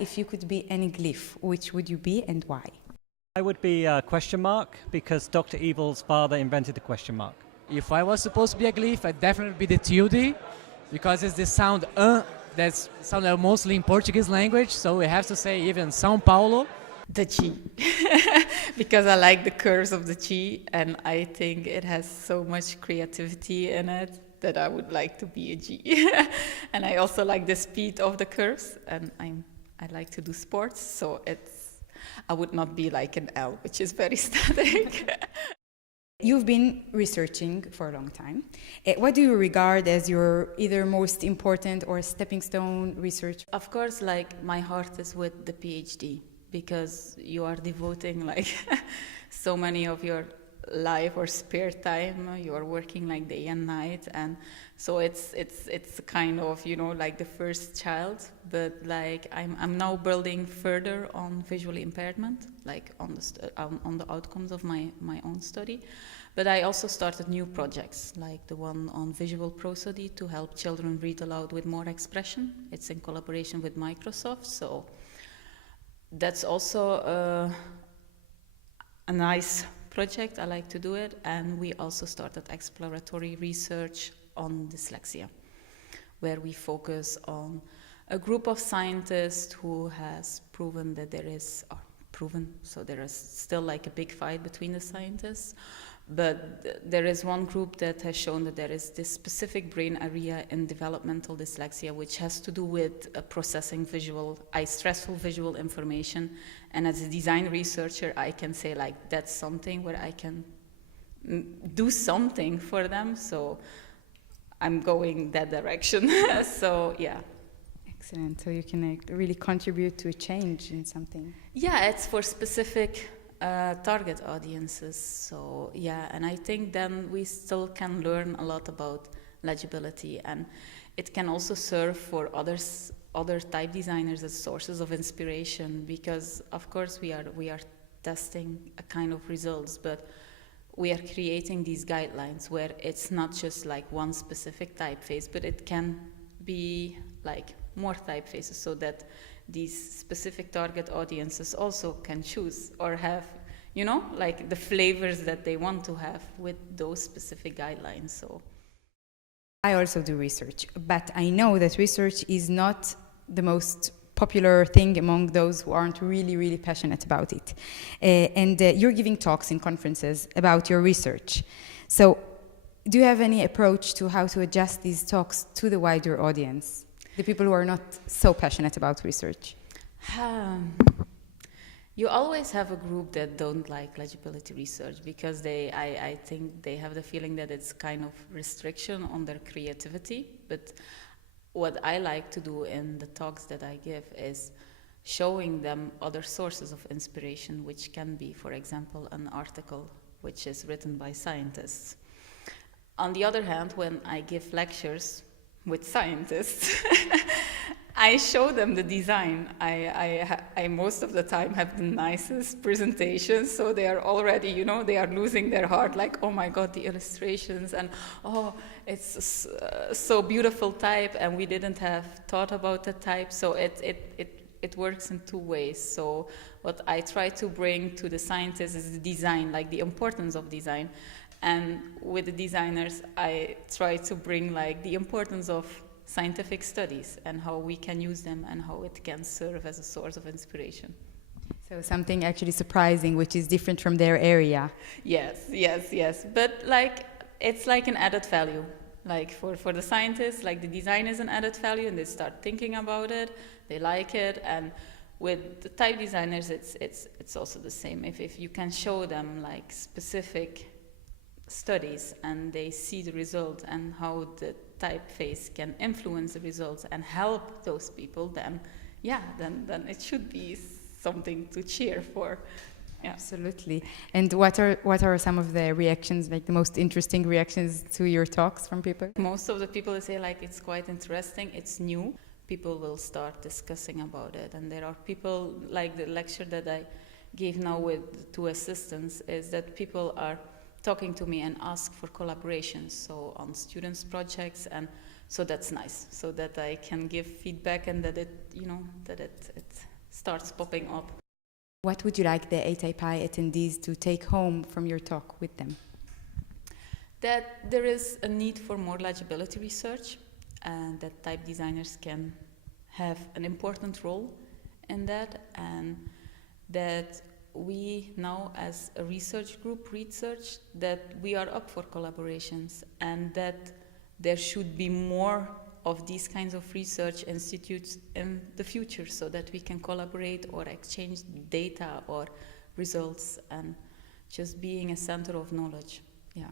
If you could be any glyph, which would you be and why? I would be a question mark because Dr. Evil's father invented the question mark. If I was supposed to be a glyph, I'd definitely be the tilde, because it's the sound that's sounded mostly in Portuguese language, so we have to say even São Paulo. The G, because I like the curves of the G, and I think it has so much creativity in it that I would like to be a G. And I also like the speed of the curves, and I like to do sports, so I would not be like an L, which is very static. You've been researching for a long time. What do you regard as your either most important or stepping stone research? Of course, like my heart is with the PhD, because you are devoting like so many of your life or spare time. You are working like day and night, and so it's kind of, you know, like the first child. But like I'm now building further on visual impairment, like on the outcomes of my own study. But I also started new projects, like the one on visual prosody to help children read aloud with more expression. It's in collaboration with Microsoft, so that's also a nice project. I like to do it. And we also started exploratory research on dyslexia, where we focus on a group of scientists who has proven that there is still like a big fight between the scientists, but there is one group that has shown that there is this specific brain area in developmental dyslexia which has to do with processing stressful visual information. And as a design researcher, I can say like that's something where I can do something for them, so I'm going that direction. So yeah. Excellent. So you can really contribute to a change in something. Yeah, it's for specific target audiences. So yeah, and I think then we still can learn a lot about legibility, and it can also serve for other type designers as sources of inspiration, because of course we are testing a kind of results, but we are creating these guidelines where it's not just like one specific typeface, but it can be like more typefaces, so that these specific target audiences also can choose or have, you know, like the flavors that they want to have with those specific guidelines. So I also do research, but I know that research is not the most popular thing among those who aren't really, really passionate about it. And you're giving talks in conferences about your research. So do you have any approach to how to adjust these talks to the wider audience, the people who are not so passionate about research? You always have a group that don't like legibility research, because I think they have the feeling that it's kind of restriction on their creativity. But what I like to do in the talks that I give is showing them other sources of inspiration, which can be, for example, an article which is written by scientists. On the other hand, when I give lectures with scientists, I show them the design. I most of the time have the nicest presentations, so they are already, you know, they are losing their heart, like, oh my God, the illustrations, and oh, it's so beautiful type, and we didn't have thought about the type. So it works in two ways. So what I try to bring to the scientists is the design, like the importance of design. And with the designers, I try to bring like the importance of scientific studies and how we can use them and how it can serve as a source of inspiration. So something actually surprising, which is different from their area. Yes. But like, it's like an added value. Like for the scientists, like the design is an added value, and they start thinking about it, they like it. And with the type designers, it's also the same. If you can show them like specific studies and they see the result and how the typeface can influence the results and help those people, then it should be something to cheer for. Yeah. Absolutely. And what are some of the reactions, like the most interesting reactions to your talks from people? Most of the people say like it's quite interesting, it's new. People will start discussing about it, and there are people, like the lecture that I gave now with 2 assistants, is that people are talking to me and ask for collaborations, so on students' projects, and so that's nice, so that I can give feedback and that it starts popping up. What would you like the ATypI attendees to take home from your talk with them? That there is a need for more legibility research, and that type designers can have an important role in that, and that we now as a research group, research, that we are up for collaborations, and that there should be more of these kinds of research institutes in the future so that we can collaborate or exchange data or results and just being a center of knowledge. Yeah.